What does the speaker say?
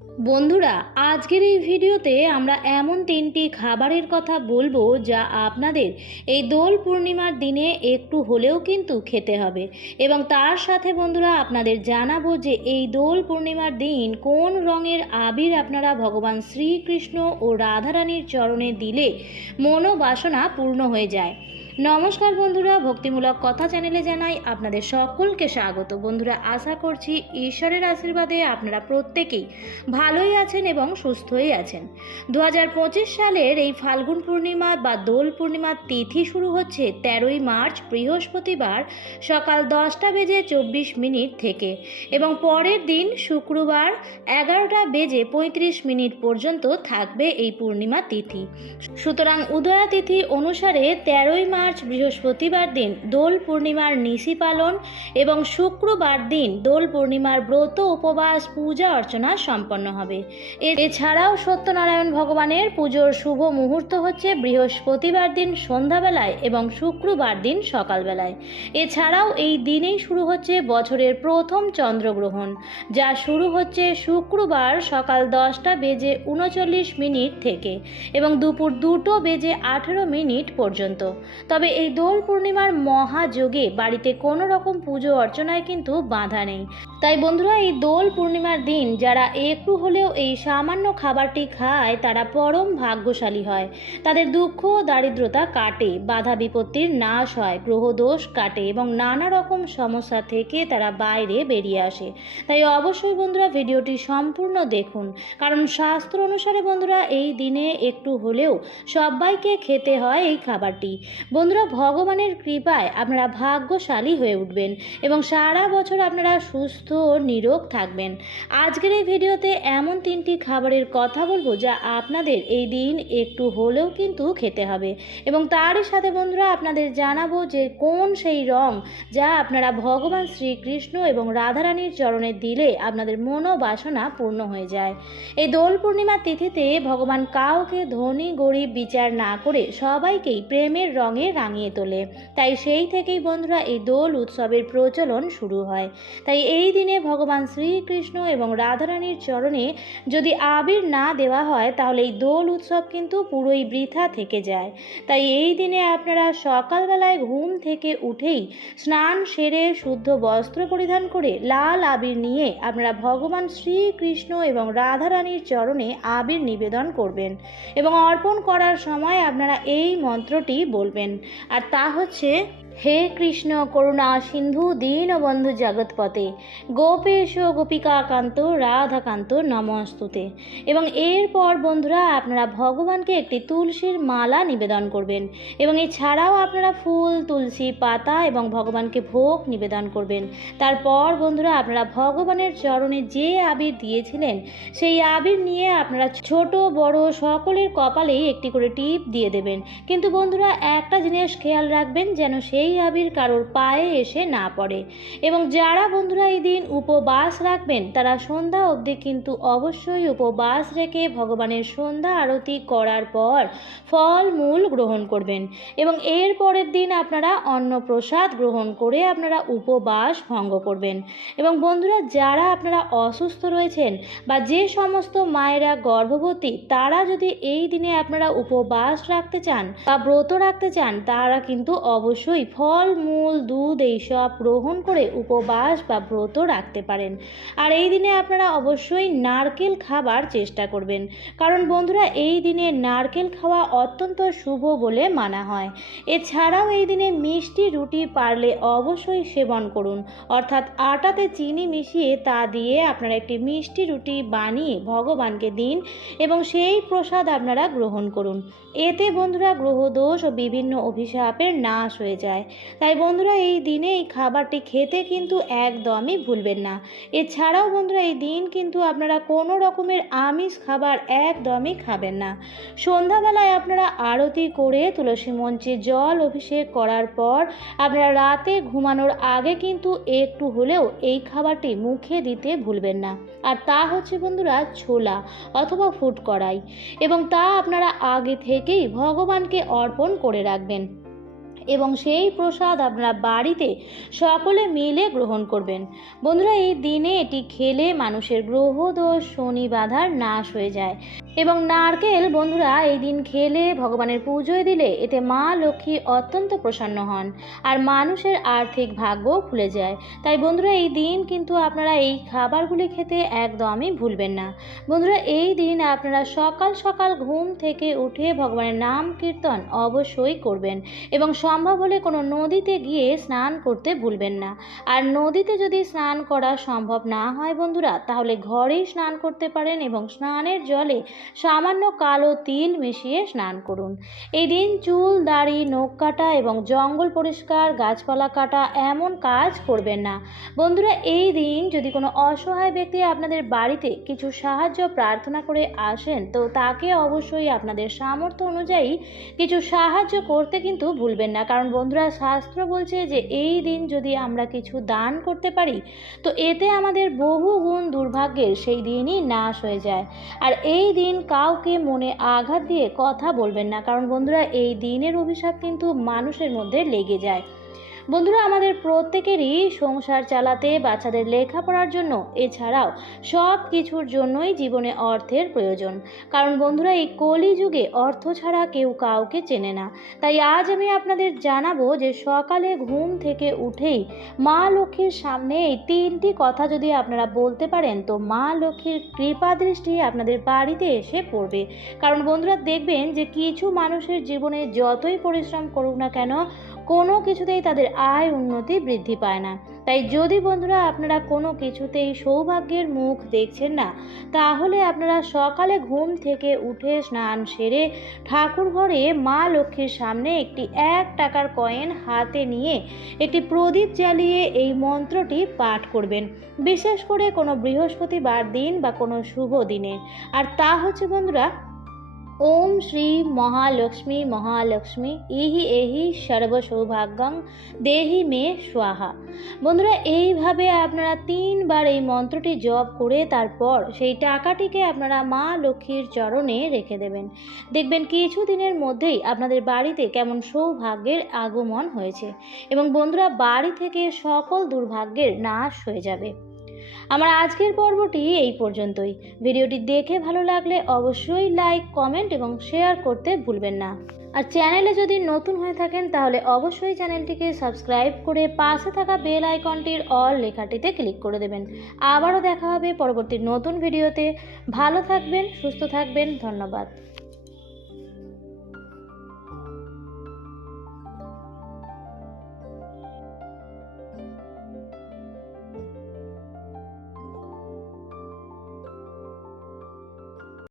বন্ধুরা, আজকের এই ভিডিওতে আমরা এমন তিনটি খাবারের কথা বলবো যা আপনাদের এই দোল পূর্ণিমার দিনে একটু হলেও কিন্তু খেতে হবে। এবং তার সাথে বন্ধুরা আপনাদের জানাবো যে এই দোল পূর্ণিমার দিন কোন রঙের আবির আপনারা ভগবান শ্রীকৃষ্ণ ও রাধারানীর চরণে দিলে মনোবাসনা পূর্ণ হয়ে যায়। নমস্কার বন্ধুরা, ভক্তিমূলক কথা চ্যানেলে জানাই আপনাদের সকলকে স্বাগত। বন্ধুরা, আশা করছি ঈশ্বরের আশীর্বাদে আপনারা প্রত্যেকেই ভালোই আছেন এবং সুস্থই আছেন। 2025 সালের এই ফাল্গুন পূর্ণিমা বা দোল পূর্ণিমার তিথি শুরু হচ্ছে 13ই মার্চ বৃহস্পতিবার সকাল 10:24 থেকে এবং পরের দিন শুক্রবার 11:35 পর্যন্ত থাকবে এই পূর্ণিমা তিথি। সুতরাং উদয়া তিথি অনুসারে 13ই মার্চ বৃহস্পতিবার দিন দোল পূর্ণিমার নিশি পালন এবং শুক্রবার দিন দোল পূর্ণিমার ব্রত উপবাস পূজা অর্চনা সম্পন্ন হবে। এছাড়াও সত্যনারায়ণ ভগবানের পুজোর শুভ মুহূর্ত হচ্ছে বৃহস্পতিবার দিন সন্ধ্যাবেলায় এবং শুক্রবার দিন সকালবেলায়। এছাড়াও এই দিনেই শুরু হচ্ছে বছরের প্রথম চন্দ্রগ্রহণ, যা শুরু হচ্ছে শুক্রবার সকাল 10:39 থেকে এবং দুপুর 2:18 পর্যন্ত। তবে এই দোল পূর্ণিমার মহাযোগে বাড়িতে কোনো রকম পুজো অর্চনায় কিন্তু বাধা নেই। তাই বন্ধুরা, এই দোল পূর্ণিমার দিন যারা একটু হলেও এই সামান্য খাবারটি খায় তারা পরম ভাগ্যশালী হয়। তাদের দুঃখ দারিদ্রতা কাটে, বাধা বিপত্তির নাশ হয়, গ্রহদোষ কাটে এবং নানা রকম সমস্যা থেকে তারা বাইরে বেরিয়ে আসে। তাই অবশ্যই বন্ধুরা ভিডিওটি সম্পূর্ণ দেখুন, কারণ শাস্ত্র অনুসারে বন্ধুরা এই দিনে একটু হলেও সবাইকে খেতে হয় এই খাবারটি। বন্ধুরা, ভগবানের কৃপায় আপনারা ভাগ্যশালী হয়ে উঠবেন এবং সারা বছর আপনারা সুস্থ ও নিরোগ থাকবেন। আজকের এই ভিডিওতে এমন তিনটি খাবারের কথা বলবো যা আপনাদের এই দিন একটু হলেও কিন্তু খেতে হবে এবং তারই সাথে বন্ধুরা আপনাদের জানাবো যে কোন সেই রং যা আপনারা ভগবান শ্রীকৃষ্ণ এবং রাধারানীর চরণে দিলে আপনাদের মনোবাসনা পূর্ণ হয়ে যায়। এই দোল পূর্ণিমা তিথিতে ভগবান কাউকে ধনী গরিব বিচার না করে সবাইকেই প্রেমের রঙে রাঙিয়ে তোলে। তাই সেই থেকেই বন্ধুরা এই দোল উৎসবের প্রচলন শুরু হয়। তাই এই দিনে ভগবান শ্রীকৃষ্ণ এবং রাধারানীর চরণে যদি আবির না দেওয়া হয় তাহলে এই দোল উৎসব কিন্তু পুরোই বৃথা থেকে যায়। তাই এই দিনে আপনারা সকালবেলায় ঘুম থেকে উঠেই স্নান সেরে শুদ্ধ বস্ত্র পরিধান করে লাল আবির নিয়ে আপনারা ভগবান শ্রীকৃষ্ণ এবং রাধারানীর চরণে আবির নিবেদন করবেন এবং অর্পণ করার সময় আপনারা এই মন্ত্রটি বলবেন, আর তা হচ্ছে: হে কৃষ্ণ করুণা সিন্ধু দীনবন্ধু জগৎপতে গোপেশ গোপিকাকান্ত রাধাকান্ত নমস্তুতে। এবং এরপর বন্ধুরা আপনারা ভগবানকে একটি তুলসীর মালা নিবেদন করবেন এবং এছাড়াও আপনারা ফুল, তুলসী পাতা এবং ভগবানকে ভোগ নিবেদন করবেন। তারপর বন্ধুরা আপনারা ভগবানের চরণে যে আবির দিয়েছিলেন সেই আবির নিয়ে আপনারা ছোট বড় সকলের কপালেই একটি করে টিপ দিয়ে দেবেন। কিন্তু বন্ধুরা একটা জিনিস খেয়াল রাখবেন যেন সেই আবির কারোর পায়ে এসে না পড়ে। এবং যারা বন্ধুরা এই দিন উপবাস রাখবেন তারা সন্ধ্যা অবধি কিন্তু অবশ্যই উপবাস রেখে ভগবানের সন্ধ্যা আরতি করার পর ফল মূল গ্রহণ করবেন এবং এর পরের দিন আপনারা অন্ন প্রসাদ গ্রহণ করে আপনারা উপবাস ভঙ্গ করবেন। এবং বন্ধুরা যারা আপনারা অসুস্থ রয়েছেন বা যে সমস্ত মায়েরা গর্ভবতী তারা যদি এই দিনে আপনারা উপবাস রাখতে চান বা ব্রত রাখতে চান তারা কিন্তু অবশ্যই ফল মূল দুধ এইসব গ্রহণ করে উপবাস বা ব্রত রাখতে পারেন। আর এই দিনে আপনারা অবশ্যই নারকেল খাবার চেষ্টা করবেন, কারণ বন্ধুরা এই দিনে নারকেল খাওয়া অত্যন্ত শুভ বলে মানা হয়। এছাড়াও এই দিনে মিষ্টি রুটি পারলে অবশ্যই সেবন করুন, অর্থাৎ আটাতে চিনি মিশিয়ে তা দিয়ে আপনারা একটি মিষ্টি রুটি বানিয়ে ভগবানকে দিন এবং সেই প্রসাদ আপনারা গ্রহণ করুন। এতে বন্ধুরা গ্রহদোষ ও বিভিন্ন অভিশাপের নাশ হয়ে যায়। তাই বন্ধুরা এই দিনে এই খাবারটি খেতে কিন্তু একদমই ভুলবেন না। এছাড়াও বন্ধুরা এই দিন কিন্তু আপনারা কোনো রকমের আমিষ খাবার একদমই খাবেন না। সন্ধ্যাবেলায় আপনারা আরতি করে তুলসী মঞ্চে জল অভিষেক করার পর আপনারা রাতে ঘুমানোর আগে কিন্তু একটু হলেও এই খাবারটি মুখে দিতে ভুলবেন না। আর তা হচ্ছে বন্ধুরা ছোলা অথবা ফুড কড়াই, এবং তা আপনারা আগে থেকেই ভগবানকে অর্পণ করে রাখবেন। এবং সেই প্রসাদ আপনারা বাড়িতে সকলে মিলে গ্রহণ করবেন। বন্ধুরা, এই দিনে এটি খেলে মানুষের গ্রহ দোষ, শনি বাধার নাশ হয়ে যায়। এবং নারকেল বন্ধুরা এই দিন খেলে ভগবানের পুজোয় দিলে এতে মা লক্ষ্মী অত্যন্ত প্রসন্ন হন আর মানুষের আর্থিক ভাগ্যও খুলে যায়। তাই বন্ধুরা এই দিন কিন্তু আপনারা এই খাবারগুলি খেতে একদমই ভুলবেন না। বন্ধুরা, এই দিন আপনারা সকাল সকাল ঘুম থেকে উঠে ভগবানের নাম কীর্তন অবশ্যই করবেন এবং সম্ভব হলে কোনো নদীতে গিয়ে স্নান করতে ভুলবেন না। আর নদীতে যদি স্নান করা সম্ভব না হয় বন্ধুরা, তাহলে ঘরেই স্নান করতে পারেন এবং স্নানের জলে সামান্য কালো তিল মিশিয়ে স্নান করুন। এই দিন চুল, দাড়ি, নখ কাটা এবং জঙ্গল পরিষ্কার, গাছপালা কাটা এমন কাজ করবেন না। বন্ধুরা, এই দিন যদি কোনো অসহায় ব্যক্তি আপনাদের বাড়িতে কিছু সাহায্য প্রার্থনা করে আসেন, তো তাকে অবশ্যই আপনাদের সামর্থ্য অনুযায়ী কিছু সাহায্য করতে কিন্তু ভুলবেন না। কারণ বন্ধুরা, শাস্ত্র বলছে যে এই দিন যদি আমরা কিছু দান করতে পারি, তো এতে আমাদের বহু গুণ দুর্ভাগ্যের সেই দিনই নাশ হয়ে যায়। আর এই দিন কাউকে মনে আঘাত দিয়ে কথা বলবেন না, কারণ বন্ধুরা এই দিনের অভিশাপ কিন্তু মানুষের মধ্যে লেগে যায়। বন্ধুরা, আমাদের প্রত্যেকেরই সংসার চালাতে, বাচ্চাদের লেখাপড়ার জন্য, এছাড়াও সব কিছুর জন্যই জীবনে অর্থের প্রয়োজন। কারণ বন্ধুরা এই কলিযুগে অর্থ ছাড়া কেউ কাউকে চেনে না। তাই আজ আমি আপনাদের জানাবো যে সকালে ঘুম থেকে উঠেই মা লক্ষ্মীর সামনে এই 3টি কথা যদি আপনারা বলতে পারেন, তো মা লক্ষ্মীর কৃপা দৃষ্টি আপনাদের বাড়িতে এসে পড়বে। কারণ বন্ধুরা দেখবেন যে কিছু মানুষের জীবনে যতই পরিশ্রম করুক না কেন, কোনো কিছুতেই তাদের আয় উন্নতি বৃদ্ধি পায় না। তাই যদি বন্ধুরা আপনারা কোনো কিছুতেই সৌভাগ্যের মুখ দেখছেন না, তাহলে আপনারা সকালে ঘুম থেকে উঠে স্নান সেরে ঠাকুর ঘরে মা লক্ষ্মীর সামনে একটি 1 টাকার কয়েন হাতে নিয়ে একটি প্রদীপ জ্বালিয়ে এই মন্ত্রটি পাঠ করবেন, বিশেষ করে কোনো বৃহস্পতিবার দিন বা কোনো শুভ দিনে। আর তা হচ্ছে বন্ধুরা, ওম শ্রী মহালক্ষ্মী মহালক্ষ্মী ইহি এহি সর্ব সৌভাগ্যং দেহি মে স্বাহা। বন্ধুরা, এইভাবে আপনারা 3 বার এই মন্ত্রটি জপ করে তারপর সেই টাকাটিকে আপনারা মা লক্ষ্মীর চরণে রেখে দেবেন। দেখবেন কিছু দিনের মধ্যেই আপনাদের বাড়িতে কেমন সৌভাগ্যের আগমন হয়েছে এবং বন্ধুরা বাড়ি থেকে সকল দুর্ভাগ্যের নাশ হয়ে যাবে। আমার আজকের পর্বটি এই পর্যন্তই। ভিডিওটি দেখে ভালো লাগলে অবশ্যই লাইক, কমেন্ট এবং শেয়ার করতে ভুলবেন না। আর চ্যানেলে যদি নতুন হয়ে থাকেন তাহলে অবশ্যই চ্যানেলটিকে সাবস্ক্রাইব করে পাশে থাকা বেল আইকনটির অল লেখাটিতে ক্লিক করে দেবেন। আবারও দেখা হবে পরবর্তী নতুন ভিডিওতে। ভালো থাকবেন, সুস্থ থাকবেন। ধন্যবাদ।